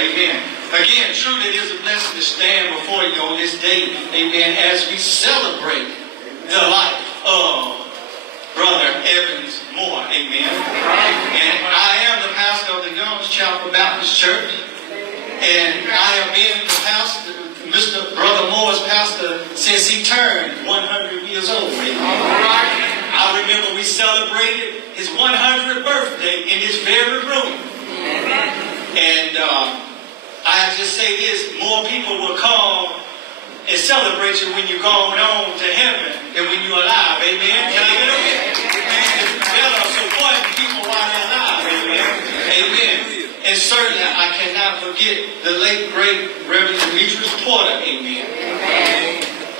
Amen. Again, truly it is a blessing to stand before you on this day, amen, as we celebrate the life of Brother Evans Moore, amen. And I am the pastor of the Young's Chapel Baptist Church, and I have been the pastor, Mr. Brother Moore's pastor, since he turned 100 years old, amen. I remember we celebrated his 100th birthday in this very room. And I just say this, more people will come and celebrate you when you're going on to heaven than when you're alive, amen? Can I get a witness? It's better supporting people while they're alive, amen? Amen. And certainly I cannot forget the late, great Reverend Demetrius Porter, amen?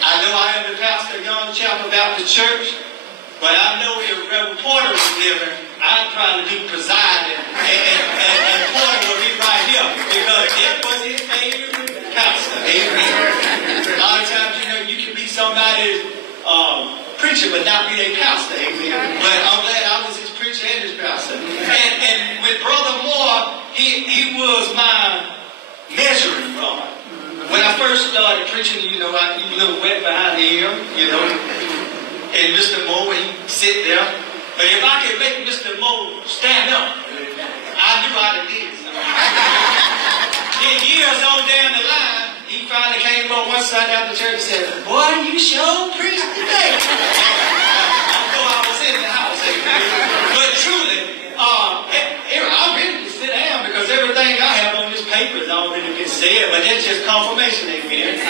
I know I am the pastor of Young Chapel Baptist Church, but I know if Reverend Porter was living, I'd probably be presiding, and Porter would be right here, because it was his favorite pastor. Amen. A lot of times, you can be somebody's preacher, but not be their pastor. Amen. But I'm glad I was his preacher and his pastor. And with Brother Moore, he was my measuring rod. When I first started preaching, I was a little wet behind the ear, And Mr. Moore, he'd sit there. But if I could make Mr. Moore stand up, I knew I did this. Then years on down the line, he finally came up one Sunday after church and said, "Boy, you sure preached today." Although I was in the house. But truly, I'm ready to sit down because everything I have on this paper has already been said. But that's just confirmation, amen.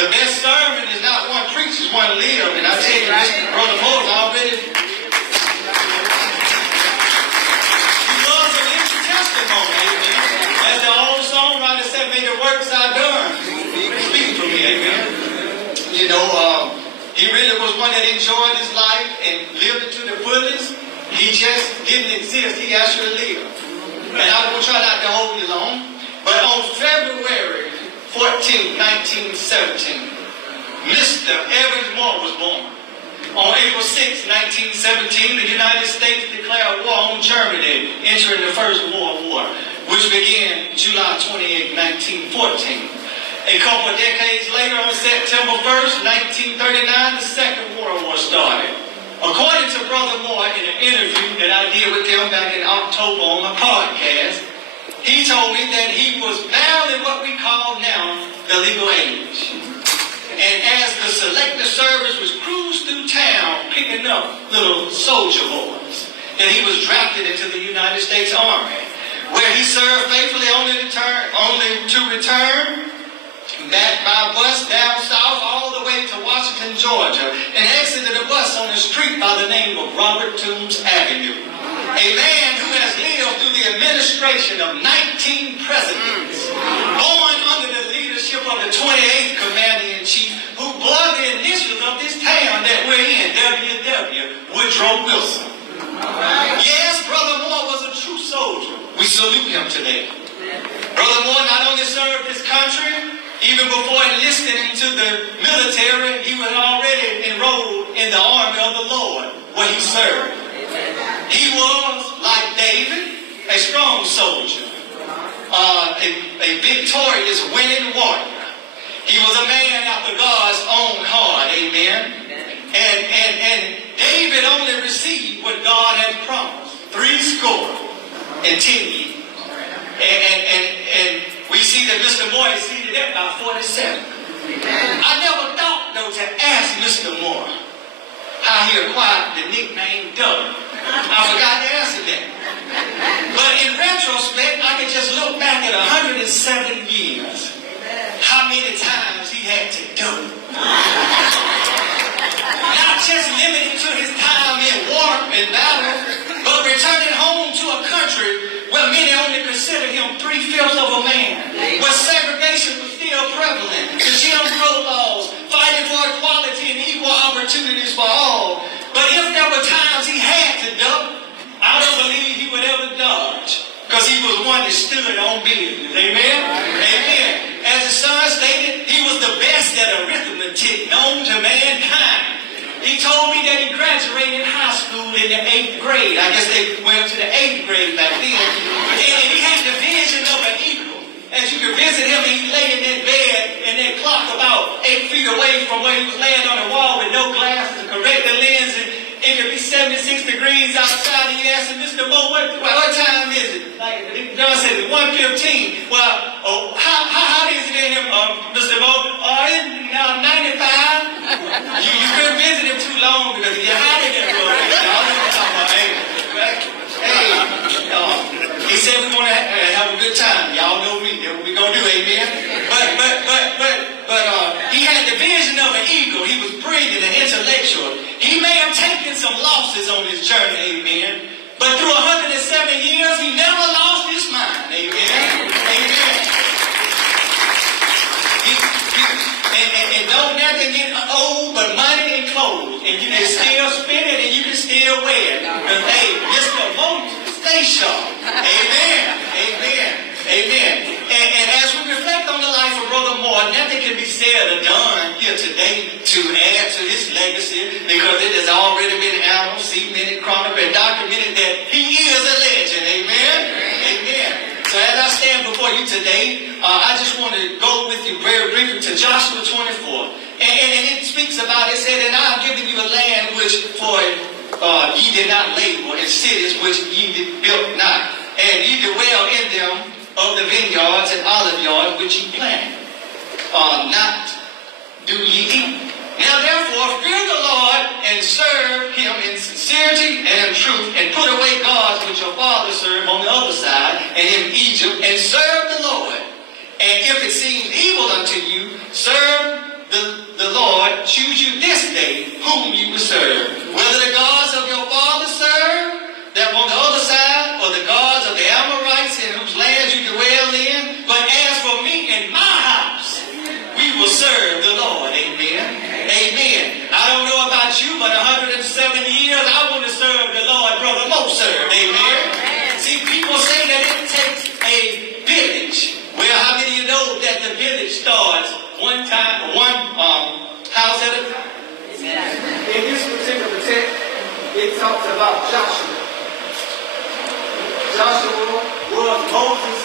The best sermon is not one preach, it's one live. And I tell you, Brother Moore's already... He loves a living testimony, amen. As the old songwriter said, "May the works I done speak for me," amen. He really was one that enjoyed his life and lived it to the fullest. He just didn't exist, he actually lived. And I will try not to hold you long, but on February 14, 1917, Mr. Evans Moore was born. On April 6, 1917, the United States declared war on Germany, entering the First World War, which began July 28, 1914. A couple of decades later, on September 1st, 1939, the Second World War started. According to Brother Moore, in an interview that I did with him back in October on my podcast, he told me that he was bound in what we call now the legal age. And as the selective service was cruised through town picking up little soldier boys, that he was drafted into the United States Army, where he served faithfully only to return back by bus down south all the way to Washington, Georgia, and exited a bus on a street by the name of Robert Toombs Avenue. A man who has lived through the administration of 19 presidents, born under the leadership of the 28th Commander-in-Chief, who bore the initials of this town that we're in, W.W. Woodrow Wilson. Yes, Brother Moore was a true soldier. We salute him today. Brother Moore not only served his country, even before enlisting into the military, he was already enrolled in the army of the Lord, where he served. He was, like David, a strong soldier, a victorious winning warrior. He was a man after God's own heart, amen. And David only received what God had promised, 70 years. And we see that Mr. Moore exceeded that by 47. I never thought, though, to ask Mr. Moore how he acquired the nickname Doug. I forgot to answer that. But in retrospect, I can just look back at 107 years. How many times he had to do it. Not just limited to his time in war and battle, but returning home to a country where many only consider him 3/5 of a man, where segregation was still prevalent, the Jim Crow laws, fighting for equality and equal opportunities for all. But if there were times he had to duck, I don't believe he would ever dodge, because he was one that stood on business. Amen? Amen. As the son stated, he was the best at arithmetic known to mankind. He told me that he graduated high school in the 8th grade. I guess they went to the 8th grade back then. And he had the vision him, and he lay in that bed, and that clock about 8 feet away from where he was laying on the wall with no glasses to correct the lens, and it could be 76 degrees outside, and you ask him, Mr. Moore, what time is it? Like, John said, it's 1:15. Well, how is it in here, Mr. Moore? It's 95. You couldn't visit him too long because you're hot in there, bro. He said we want to have a good time. Y'all know me. That's what we gonna do, amen. But he had the vision of an eagle. He was brilliant and intellectual. He may have taken some losses on his journey, amen. But through 107 years, he never lost his mind, amen. Amen. And don't nothing get old but money and clothes. And you can still spend it and you can still wear it. Because, hey, Mr. Moses, stay sharp. Amen. Amen. Amen. And as we reflect on the life of Brother Moore, nothing can be said or done here today to add to his legacy because it has already been announced, cemented, chronicled, and documented that he is a legend. Amen. Amen. So as I stand before you today, I just want to go with you very briefly to Joshua 24. And it speaks about, it said, and I have given you a land which for ye did not labor, and cities which ye built not. And ye dwell in them of the vineyards and olive yards which ye planted. Not do ye eat. Now therefore fear the Lord and serve him in sincerity and in truth, and put away gods which your fathers served on the other side and in Egypt, and serve the Lord. And if it seems evil unto you, serve the Lord. Choose you this day whom you will serve, whether the gods of your fathers served that on the other side, or the gods of the Amorites in whose lands you dwell in. But as for me and my house, we will serve the Lord. Amen. Amen. I don't know about you, but 107 years I want to serve the Lord. Brother Mo served. Amen. See, people say that it takes a village. Well, how many of you know that the village starts one house at a time? In this particular text, it talks about Joshua. Joshua was Moses'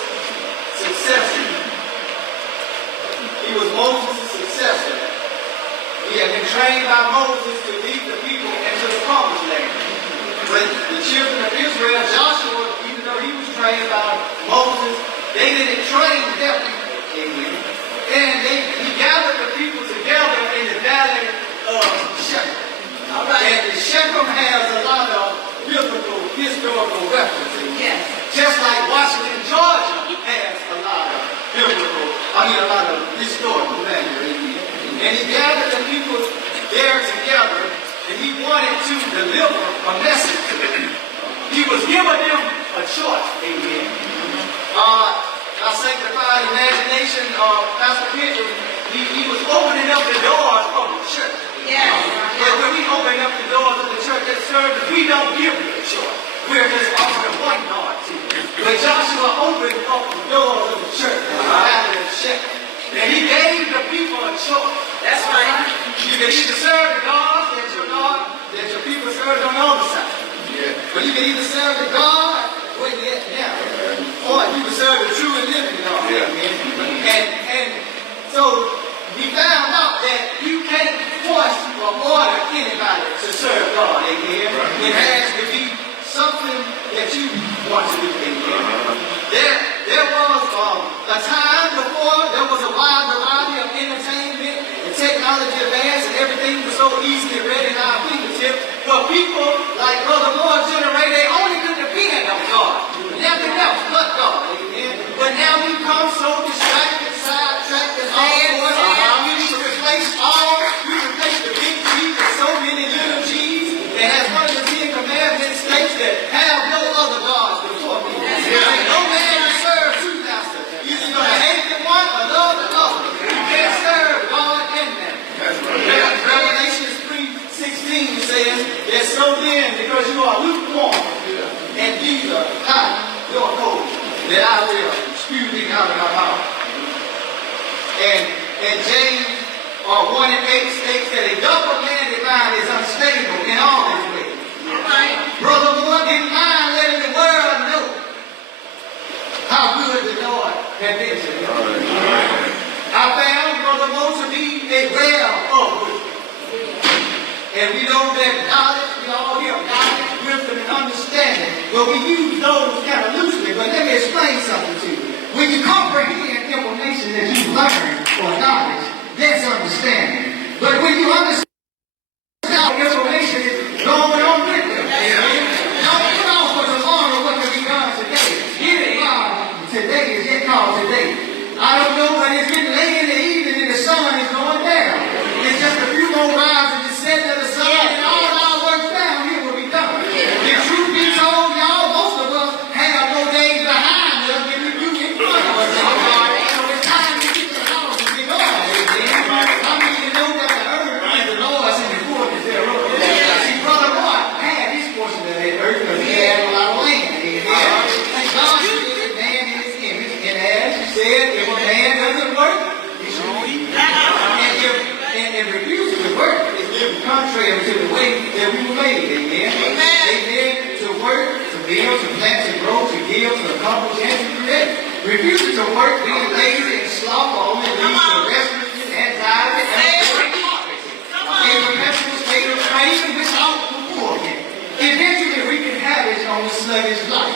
successor. He was Moses' successor. He had been trained by Moses to lead the people into the promised land. But the children of Israel, Joshua, even though he was trained by Moses, they didn't train them. And he gathered the people together in the valley of Shechem. And Shechem has a lot of biblical, historical references. Yes. Just like Washington, Georgia has a lot of historical value. And he gathered the people there together, and he wanted to deliver a message to them. He was giving them a choice. Amen. Our sanctified imagination, Pastor Kendrick, he was opening up the doors of the church. Yes. But when we open up the doors of the church that service, we don't give you a choice. We're just offering one God to you. But Joshua opened up the doors of the church rather than Shechem. And he gave the people a choice. That's right. You can either serve the God that your people serve on the other side. Yeah. But you can either serve the God where you're at now, or you can serve the true and living God. Yeah. And so we found out that you can't force or order anybody to serve God. Amen. Right. It has to be something that you want to do. Amen. There was a time before there was a wide variety of entertainment and technology advanced, and everything was so easy and ready at our fingertips. But people like Brother Moore's generation, they only could depend on God. Nothing else but God. Amen. But now we come so distracted, sidetracked, and all sorts. We need to replace the big G with so many little G's. And as one of the 10 commandments states that have no other gods before me. No man will serve two masters. Either you're going to hate the one or love the other. You can't serve God and man. Revelation 3:16 says that so then, because you are lukewarm and neither hot nor cold, that I will spew thee out of my mouth. And James 1:8 states that a double-minded mind is unstable in all his ways. Right. Brother Moore didn't mind letting the world know how good the Lord had been to him. be a well of wisdom. And we know that knowledge, we all hear knowledge, wisdom, and understanding. But we use those kind of loosely. But let me explain something to you. When you comprehend information that you learn or knowledge, that's understanding. But when you understand how information is going on with you, don't put off for tomorrow what can be done today. Get it while today is yet called today. I don't know, but it's getting late in the evening and the sun is going down. It's just a few more hours and the setting of the sun, and all our work down here will be done. The truth be told, y'all, most of us have more days behind us than we do in front of us. So it's time to get the house and get on. I mean, you know that the earth is the Lord's and the fullness thereof. See, Brother Roy had his portion of that earth because he had a lot of land. And God created man in his image, and as you said, if a man doesn't work, he should eat. And refusing to work is living contrary to the way that we were made. Amen. Amen. To work, to build, to plant, to grow, to give, to accomplish, and to create. Refusing to work, being lazy and slothful, only leads to restlessness, anxiety, and a perpetual state of pain without fulfillment. Eventually wreaking havoc on the sluggish life.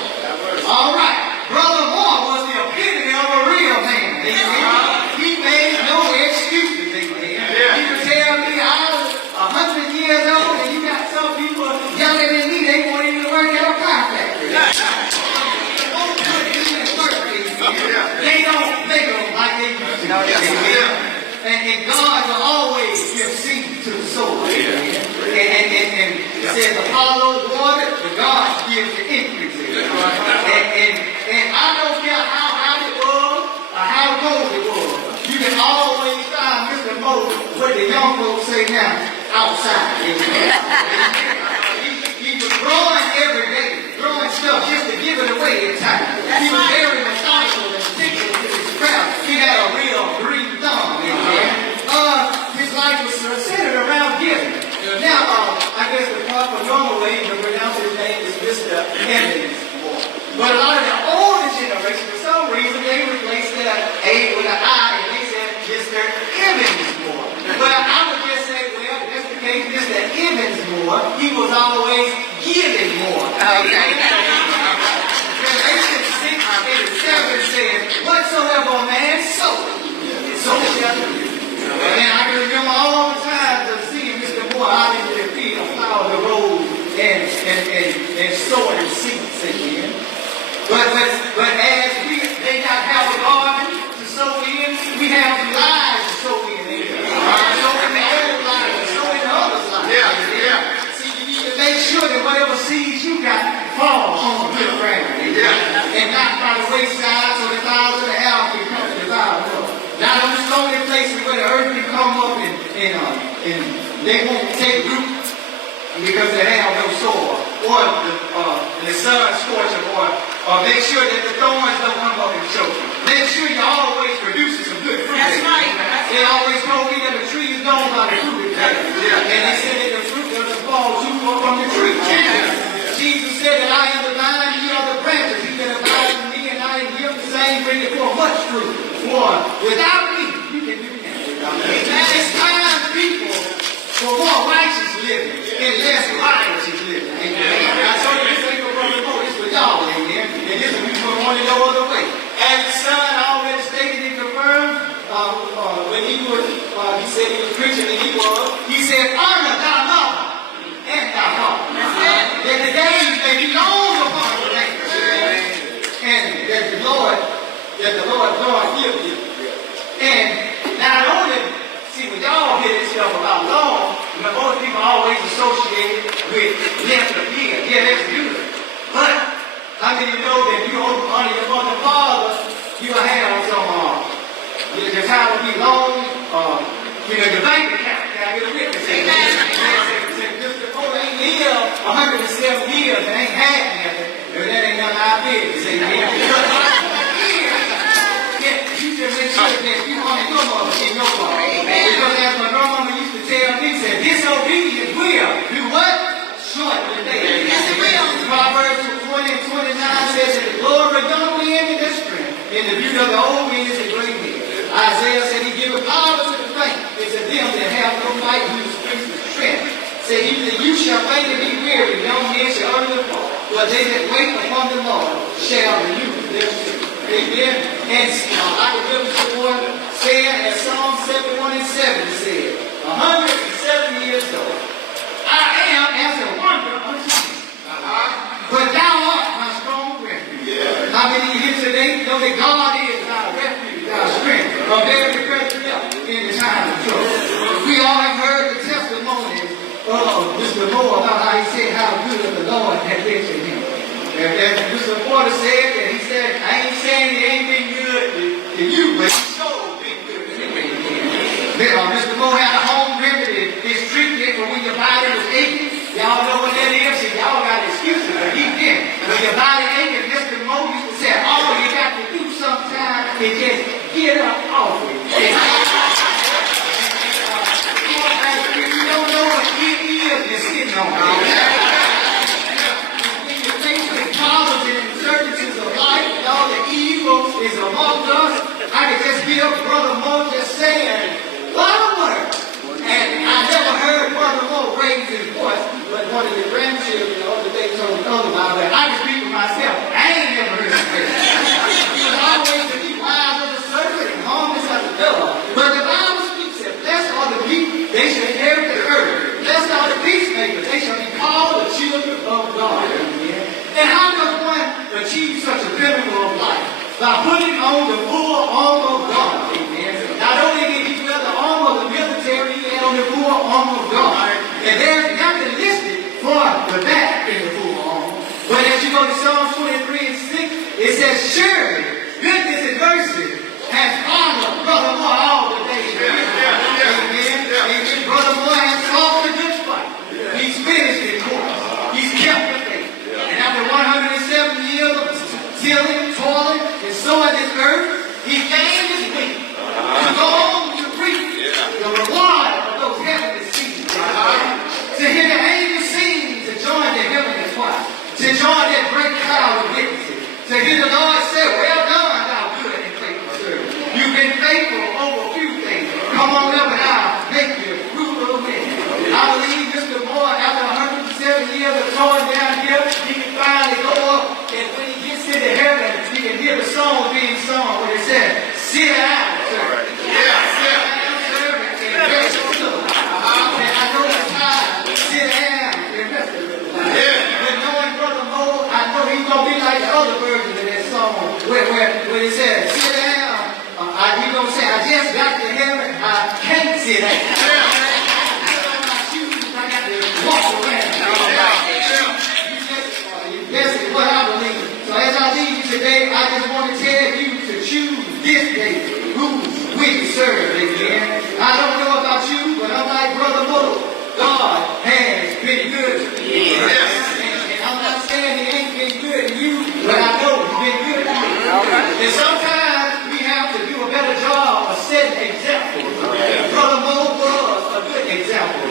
All right. Brother Moore was the epitome of a real man. Amen. He made no excuses. Amen. He would tell me I was 100 years old and you got some people younger than me, they won't even work at a pie factory. They don't make them like they used to. And God will always give seed to the soul. And it says Apollo water, but God gives the increase. And I don't care how hot it was or how cold it was. You can always find Mr. Moses, what the young folks say now, outside. He was growing every day, growing stuff just to give it away in time. He was very methodical and meticulous in his craft. He had a real green thumb. His life was centered around giving. Now, I guess the proper normal way to pronounce his name is Mr. Evans. But a lot of the older generation, for some reason, they replaced that A with an I, and they said Mr. Evansmore. Well, I would just say, well, if that's the case, Mr. Evansmore, he was always giving more. Okay. Galatians 6:7 says, whatsoever a man soweth, so shall he reap. And I can remember all the time of seeing Mr. Moore out in the field, plow the road and sowing seeds again. But as we may not have a garden to sow in, we have lives to sow in. Sow in the old lives, sow in the other lives. See, you need to make sure that whatever seeds you got falls on the good ground. And not by the wayside so the fowls of the air can come to devour them. Not on the stony places where the earth can come up and they won't take root because they have no soil, or the sun scorch them, or make sure that the thorns don't come up and choke you. Make sure you're always producing some good fruit. That's right. They always told me that the tree is known by the fruit it bears. And they said that the fruit doesn't fall too far from the tree. Jesus said that I am the vine, ye are the branches. He that abides in me and I in him, the same bringeth forth much fruit. One, without me, you can do nothing. It's time, people, for more righteous living and less riotous living. Amen. I told you this ain't for Brother Moore, it's for y'all, amen. And this will be for only no other way. As the son already stated and confirmed, when he said he was preaching, and he said, honor thy mother and thy father. That the days may be long upon the land. And that the Lord God give you. And not only, see, when y'all hear this stuff about long, most people always associate it with length of years. Yeah, that's beautiful. But how many know that you honor your mother and father, you will have some, the time will be long, your bank account, can I get a witness? Mr. Cole ain't lived 107 years and ain't had nothing. That ain't none of our business. You just make sure that you honor your mother and your father. Because as my grandmama used to tell me, said, disobedience will do what? Shorten the day. Yes, it will. Proverbs 20:29 says that the glory of young men is strength, and the beauty of the old men is a great head. Isaiah said he giveth power to the faint them that have no might whose strength is strength. Say, you shall faint and be weary, young men shall utterly fall. But they that wait upon the Lord shall renew their strength. Amen. And I remember someone saying, as Psalm 71 and 7 said, 107 years old, I am as a wonder unto thee. But thou art my strong refuge. Yeah. How many of you here today know that God is our refuge, our strength, a very present help in the time of trouble? We all have heard the testimonies of Mr. Moore about how he said how good the Lord had been to him. And Mr. Porter said that he said, I ain't saying he ain't been good to you, but he sure been good to me. Mr. Moore had a home remedy. His treatment for when your body was aching. Y'all know what that is? And y'all got excuses, but he didn't. When your body aching, Mr. Moore used to say, all you got to do sometimes is just get up off it. If you don't know what it is, you're sitting on it. Problems and uncertainties of life, and all the evil is among us. I can just hear Brother Moore just saying, what a word. And I never heard Brother Moore raise his voice, but one of the grandchildren the other day told me otherwise. But I can speak for myself. I ain't never heard him say that. He was always to be wise as a serpent and harmless as a dove. But the Bible speaks that blessed are the meek, they shall inherit the earth. Blessed are the peacemakers, they shall be called the children of God. And how does one achieve such a pinnacle of life? By putting on the full armor of God. Amen. Not only did he wear the armor of the military, he had on the full armor of God. And there's nothing listed for the back in the full armor. But as you go to Psalms 23 and 6, it says, surely goodness and mercy has followed Brother Moore all the days. Amen. Amen. Brother Moore has fought the good fight. He's finished his course. He's kept the faith. And after 107 years of tilling, toiling, and sowing this earth, he gained his weight to go on to reap the reward of those heavenly seeds. To hear the angels sing, to join the heavenly choir, to join that great cloud of witnesses, to hear the Lord say, well done, thou good and faithful servant. You've been faithful over a few things. Come on up and I'll make you ruler of men. I believe Mr. Moore, after 107 years of going down here, he can finally go up, and when he gets into heaven, he can hear the song being sung where it says, sit down, sir. Sit down, sir, and rest your soul. And I know it's time to sit down and rest your soul. But knowing Brother Moore, I know he's going to be like the other version of that song where it says, sit down. He's going to say, I just got to heaven, I can't sit down. Walk around. That's what I believe. So as I leave you today, I just want to tell you to choose this day who will you serve. Amen. I don't know about you, but unlike Brother Moore, God has been good to me. And I'm not saying he ain't been good to you, but I know he's been good to me. And sometimes we have to do a better job of setting examples. Brother Moore was a good example.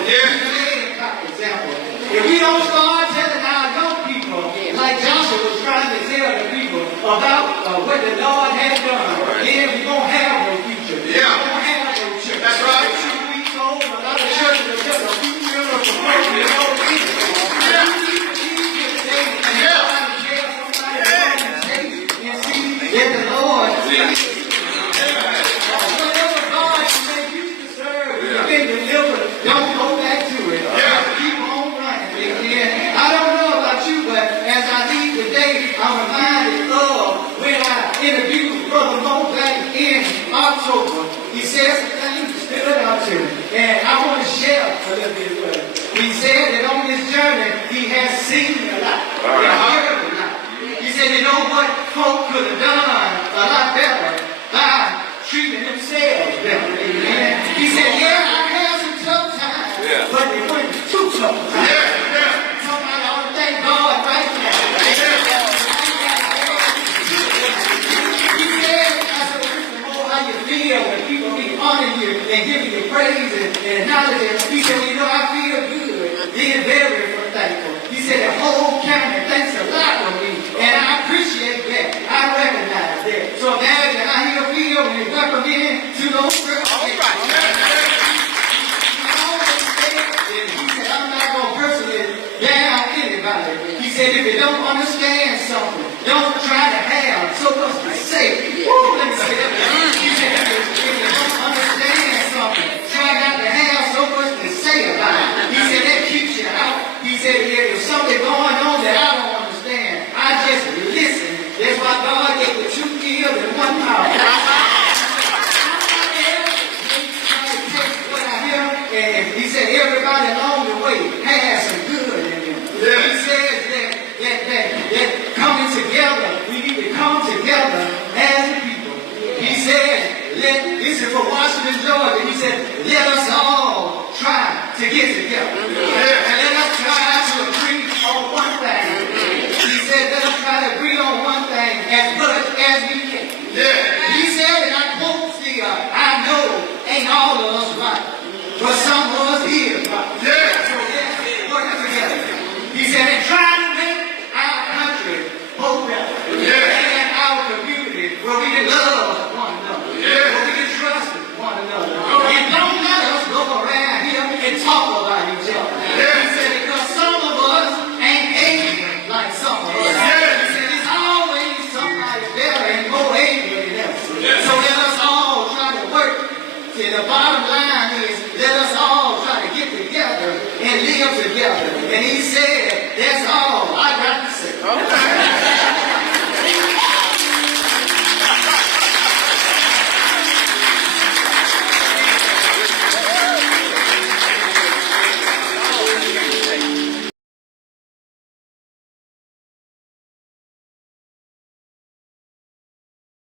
Example. If we don't start telling our young people, like Joshua was trying to tell the people about what the Lord has done, then we're going to have no future. We're going to have no church. That's right. We told a lot of churches are just a few years of promoting and all these things. And see that the Lord whatever God you may use to serve, you've been delivered. Don't go back to it. Keep on running. Amen. I don't know about you, but as I leave today, I'm reminded of when I interviewed Brother Moore back in October. He said some things that stood out to me, and I want to share a little bit with him. He said that on this journey, he has seen a lot. He has heard a lot. He said, you know what? Folk could have done a lot better by treating themselves better. Amen. He said, yeah, I had some tough times, but they weren't too tough times. Somebody ought to thank God right now. He said, I said, Mr. Moore, how you feel when people be honoring you and giving you praise and acknowledging? He said, well, you know, I feel good, being very thankful. He said, the whole county thanks a lot of me, and I appreciate that. I recognize that. So imagine how he'll feel when he welcome in to those girls. All right. don't understand something, don't try to have so much to say. Woo, let me say that. He said, if you don't understand something, try not to have so much to say about it. He said, that keeps you out. He said, if something going on that I don't understand, I just listen. That's why God gave the 2 ears and 1 mouth. And he said, everybody along the way has some good in them. Yeah. He says that coming together, we need to come together as a people. He said, this is for Washington, Georgia. He said, let us all try to get together. Yeah. And let us try to agree on one thing. He said, let us try to agree on one thing as much as we can. Yeah. He said, and I quote still, I know ain't all of us right. But some of us is right. Yeah. So let's work together. He said, and try to make our country both better. Yeah. And our community where we can